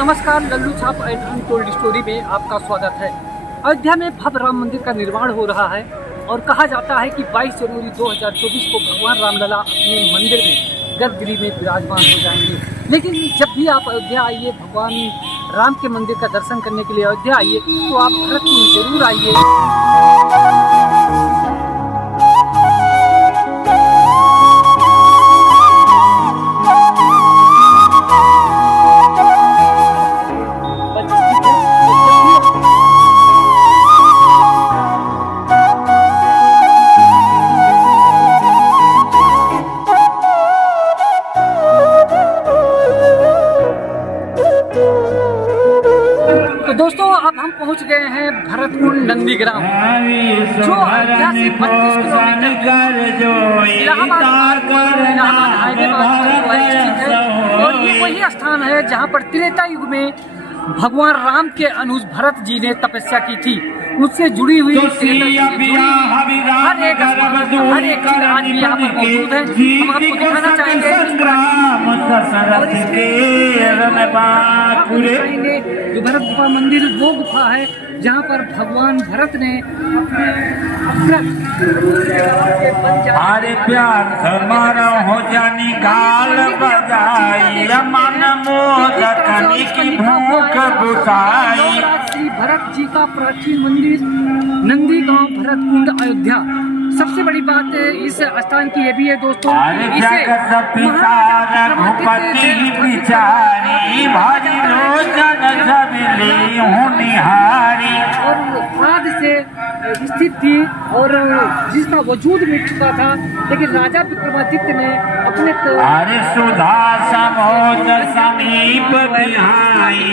नमस्कार, लल्लू छाप and untold story में आपका स्वागत है। अयोध्या में भव्य राम मंदिर का निर्माण हो रहा है और कहा जाता है कि 22 जनवरी 2024 को भगवान रामलला अपने मंदिर में गर्भगृह में विराजमान हो जाएंगे। लेकिन जब भी आप अयोध्या आइए, भगवान राम के मंदिर का दर्शन करने के लिए अयोध्या आइए, तो आप भरतकुंड जरूर आइए। तो दोस्तों, अब हम पहुंच गए हैं भरतकुंड नंदीग्राम, जो अयोध्या से 32 किलोमीटर इलाहाबाद हाईवे पर स्थित है। और ये वही स्थान है जहां पर त्रेता युग में भगवान राम के अनुज भरत जी ने तपस्या की थी। उससे जुड़ी हुई हर एक हर एक चीज आज भी यहाँ पर मौजूद है। हम आपको दिखाना चाहेंगे जो भरत गुफा मंदिर, वो गुफा है जहाँ पर भगवान भरत ने अरे प्यार हमारा हो जानी गाल बजाई, मन मोदकनी की भूख बुझाई। श्री भरत जी का प्राचीन मंदिर नंदीगांव भरतकुंड अयोध्या। सबसे बड़ी बात इस स्थान की ये भी है दोस्तों, इसे और से स्थित थी और जिसका वजूद मिट चुका था, लेकिन राजा विक्रमादित्य ने अपने अरे सुधा समोज समीप बिहाई।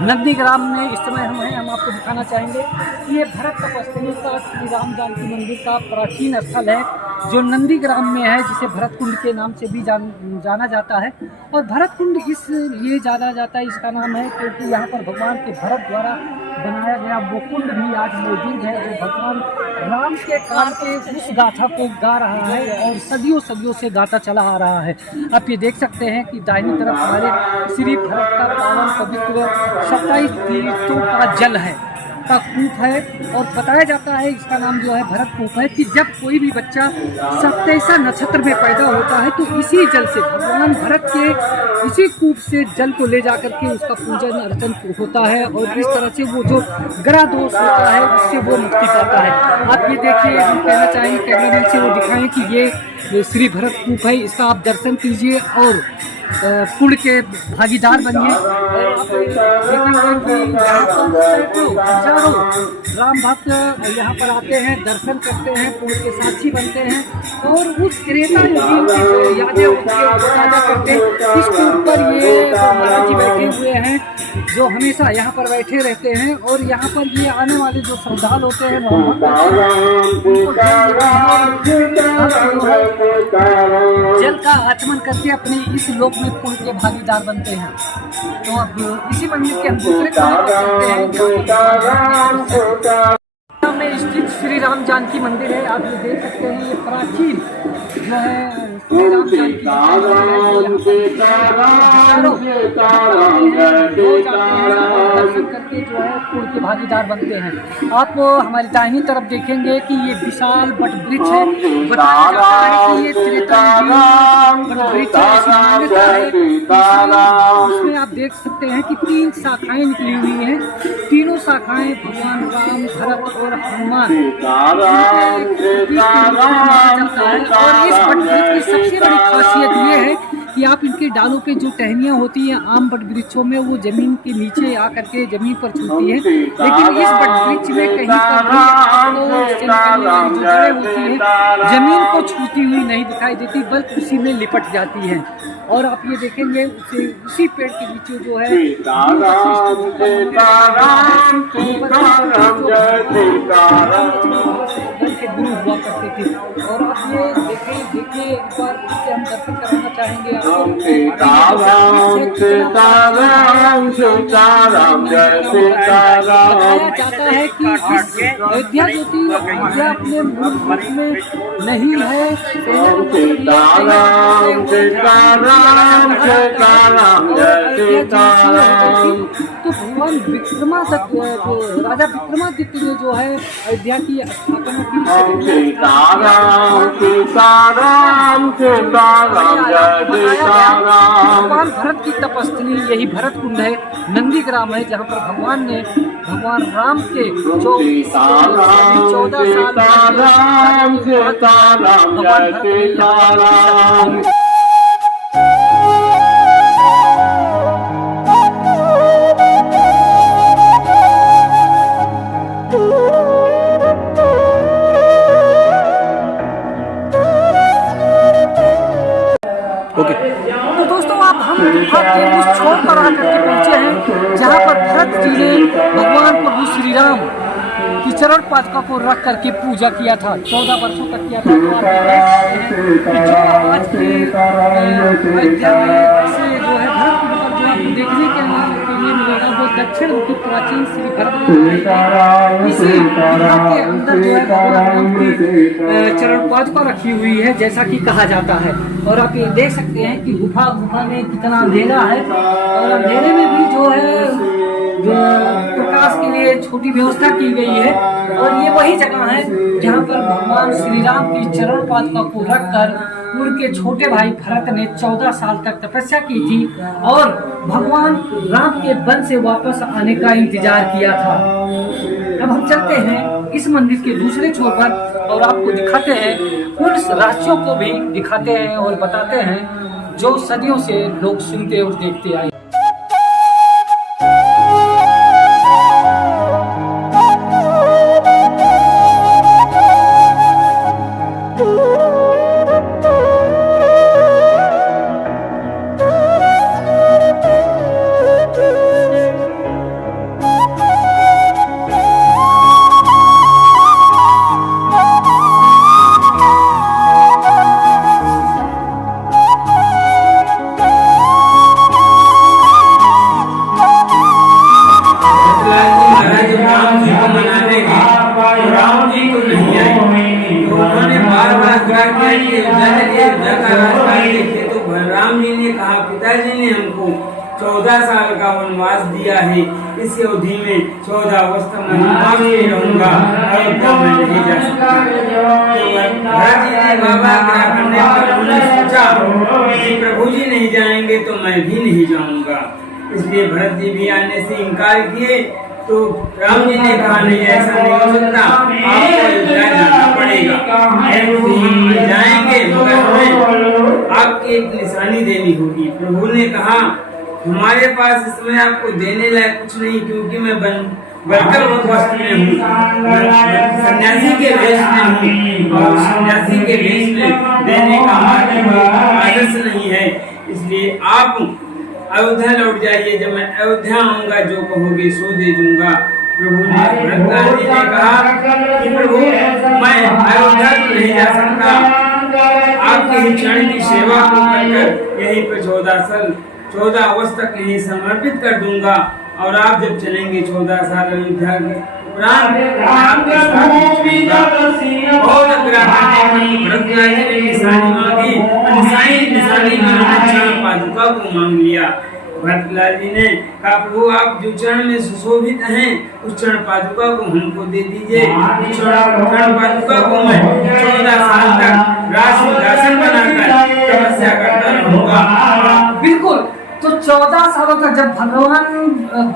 नंदीग्राम में इस समय हम आपको दिखाना चाहेंगे। ये भरत तपस्वी का श्री राम जानकी मंदिर का प्राचीन स्थल है, जो नंदीग्राम में है, जिसे भरतकुंड के नाम से भी जाना जाता है। और भरतकुंड इसलिए जाना जाता है, इसका नाम है क्योंकि यहाँ पर भगवान के भरत द्वारा बनाया गया वो कुंड भी आज मौजूद है, जो भगवान राम के काल के उस गाथा को गा रहा है और सदियों सदियों से गाता चला आ रहा है। आप ये देख सकते हैं कि दाहिनी तरफ हमारे श्री भरत का पावन पवित्र 27 तीर्थों का जल है, का कूप है। और बताया जाता है, इसका नाम जो है भरत कूप है, कि जब कोई भी बच्चा सत्ताईसा नक्षत्र में पैदा होता है तो इसी जल से, भगवान भरत के इसी कूप से जल को ले जाकर के उसका पूजन अर्चन होता है और इस तरह से वो जो ग्रह दोष होता है उससे वो मुक्ति पाता है। आप ये देखिए, हम कहना चाहेंगे कैमरामैन से वो दिखाएं कि ये श्री भरत कूप है, इसका आप दर्शन कीजिए और कुंड के भागीदार बनिए। और आप देखेंगे कि हजारों राम भक्त यहाँ पर आते हैं, दर्शन करते हैं, कुंड के साक्षी बनते हैं और उस त्रेता युग की जो यादें होती है ताजा करते हैं। इस कुंड पर ये महाराज जी बैठे हुए हैं, जो हमेशा यहाँ पर बैठे रहते हैं। और यहाँ पर ये आने वाले जो श्रद्धालु होते हैं जल का आचमन करके अपने इस लोक में कुंड के भागीदार बनते हैं। तो अब इसी मंदिर के हम दूसरे में स्थित श्री राम जानकी मंदिर है। आप ये देख सकते हैं, ये प्राचीन जो है श्री राम जानकी दर्शन करके जो है कुंड के भागीदार बनते हैं। आप हमारी दाहिनी तरफ देखेंगे कि ये विशाल वट वृक्ष है। बताया जाता है कि ये त्रेता वट वृक्ष है। उसमें आप देख सकते हैं कि 3 शाखाएं निकली हुई हैं। तीनों शाखाएं भगवान राम, भरत और हनुमान और इस वट वृक्ष की सबसे बड़ी खासियत ये है कि आप इनके डालों पे जो टहनियाँ होती हैं आम बट वृक्षों में, वो जमीन के नीचे आकर के जमीन पर छूती है, लेकिन इस बट वृक्ष में कहीं पर भी आपको इससे निकलने वाली जो जड़ें होती हैं जमीन को छूती हुई नहीं दिखाई देती, बल्कि उसी में लिपट जाती हैं। और आप ये देखेंगे उसी पेड़ के नीचे जो है गुरु हुआ करते थे। और आप ये देखिए एक बार इससे हम दर्शन कराना चाहेंगे बताया जाता है कि अयोध्या जो थी अयोध्या अपने मुल्क में नहीं है, तो भगवान राजा विक्रमादित्य ने जो है अयोध्या की स्थापना की। भगवान भरत की तपस्थली यही भरत कुंड है, नंदीग्राम है, जहाँ पर भगवान राम के 14 साल तो दोस्तों हम उस छोर पर आकर के पहुंचे हैं जहां पर भरत जी ने भगवान प्रभु श्री राम की चरण पादुका को रख करके पूजा किया था, 14 वर्षों तक किया था। जो आज की अयोध्या में से जो है भरत कुंड जो आपको देखने के लिए मिलेगा वो दक्षिण मुखी प्राचीन श्री भरत इसी गुफा के अंदर जो है भगवान की चरण पादुका रखी हुई है, जैसा कि कहा जाता है। और आप ये देख सकते हैं कि गुफा में कितना अंधेरा है, और अंधेरे में भी जो है प्रकाश के लिए छोटी व्यवस्था की गई है। और ये वही जगह है जहाँ पर भगवान श्री राम की चरण पादुका को रखकर उनके छोटे भाई भरत ने 14 साल तक तपस्या की थी और भगवान राम के वन से वापस आने का इंतजार किया था। अब हम चलते हैं इस मंदिर के दूसरे छोर पर और आपको दिखाते हैं, उन रहस्यों को भी दिखाते हैं और बताते हैं जो सदियों से लोग सुनते और देखते आए। तो बलराम जी ने कहा, पिताजी ने हमको 14 साल का वनवास दिया है, इस अवधि में 14 वर्ष तक मैं वनवास में रहूंगा, अयोध्या में नहीं जा सकता। भरत जी ने बाबा आग्रह करने पर उन्होंने सोचा कि प्रभु जी नहीं जाएंगे तो मैं भी नहीं जाऊंगा, इसलिए भरत जी भी आने से इनकार किए। तो राम जी ने कहा, नहीं ऐसा नहीं हो सकता, आपको अयोध्या जाना पड़ेगा, जाएंगे मगर हमें आपकी एक निशानी देनी होगी। प्रभु ने कहा, हमारे पास इस समय आपको देने लायक कुछ नहीं, क्योंकि मैं बनकर वस्त्र में हूँ, सन्यासी के वेश में हूँ और सन्यासी के वेश में देने का आदर्श नहीं है, इसलिए आप अयोध्या लौट जाइए, जब मैं अयोध्या आऊंगा जो कहोगे सो दे दूंगा। प्रभु ने भरतलाल जी ने कहा कि प्रभु मैं अयोध्या तो नहीं जा सकता, आपके ही क्षण की सेवा को कर यहीं पर 14 वर्ष तक यहीं समर्पित कर दूंगा, और आप जब चलेंगे 14 साल अयोध्या के उपरांत आपके साथ बहुत आग्रह करने पर भरतलाल जी ने निशानी मांगी, निशानी में चरण पादुका को मांग लिया। भरतलाल जी ने कहा, प्रभु आप जो चरण में सुशोभित हैं उस चरण पादुका को हमको दे दीजिए, चरण पादुका को मैं 14 साल तक राजसिंहासन बनाकर तपस्या करता रहूंगा। बिल्कुल, तो 14 सालों तक जब भगवान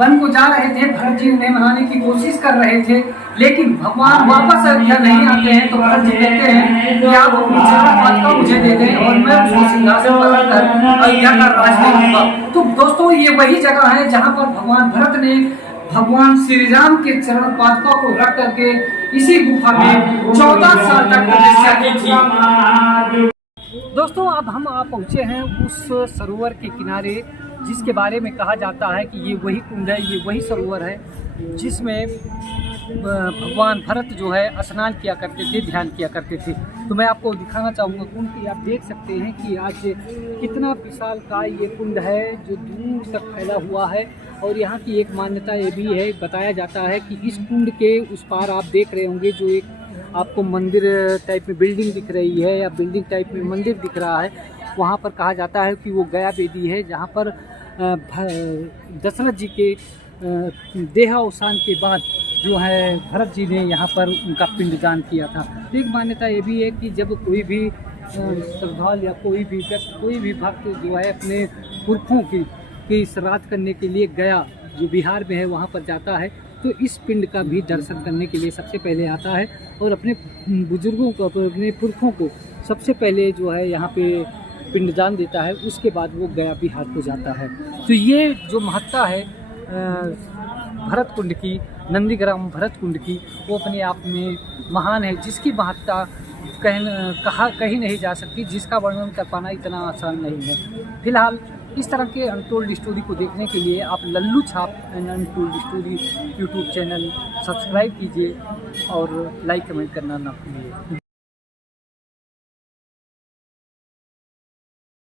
वन को जा रहे थे, भरत जी उन्हें मनाने की कोशिश कर रहे थे, लेकिन भगवान वापस अयोध्या नहीं आते हैं तो भरत जी कहते हैं कि आप अपनी चरण पादुका मुझे दे दें और मैं उसको सिंहासन पर रखकर अयोध्या का राज करूंगा। तो दोस्तों ये वही जगह है जहाँ पर भगवान भरत ने भगवान श्री राम के चरण पादुका को रख करके इसी गुफा में 14 साल तक तपस्या की थी। दोस्तों अब हम पहुँचे हैं उस सरोवर के किनारे जिसके बारे में कहा जाता है कि ये वही कुंड है, ये वही सरोवर है जिसमें भगवान भरत जो है स्नान किया करते थे, ध्यान किया करते थे। तो मैं आपको दिखाना चाहूँगा कुंड की। आप देख सकते हैं कि आज कितना विशाल का ये कुंड है जो दूर तक फैला हुआ है। और यहाँ की एक मान्यता ये भी है, बताया जाता है कि इस कुंड के उस पार आप देख रहे होंगे जो एक आपको मंदिर टाइप में बिल्डिंग दिख रही है या बिल्डिंग टाइप में मंदिर दिख रहा है, वहाँ पर कहा जाता है कि वो गया बेदी है जहाँ पर दशरथ जी के देहावसान के बाद जो है भरत जी ने यहाँ पर उनका पिंडदान किया था। तो एक मान्यता ये भी है कि जब कोई भी श्रद्धालु या कोई भी व्यक्ति, कोई भी भक्त जो है अपने पुरखों की श्राद्ध करने के लिए गया जो बिहार में है वहाँ पर जाता है तो इस पिंड का भी दर्शन करने के लिए सबसे पहले आता है और अपने बुजुर्गों को, अपने पुरखों को सबसे पहले जो है यहाँ पे पिंडदान देता है। उसके बाद वो गया बिहार को जाता है। तो ये जो महत्ता है भरत कुंड की, नंदीग्राम भरत कुंड की, वो अपने आप में महान है, जिसकी महत्ता कही नहीं जा सकती, जिसका वर्णन कर पाना इतना आसान नहीं है। फिलहाल इस तरह के अनटोल्ड स्टोरी को देखने के लिए आप लल्लू छाप and untold story YouTube channel subscribe कीजिए और लाइक कमेंट करना ना भूलिए।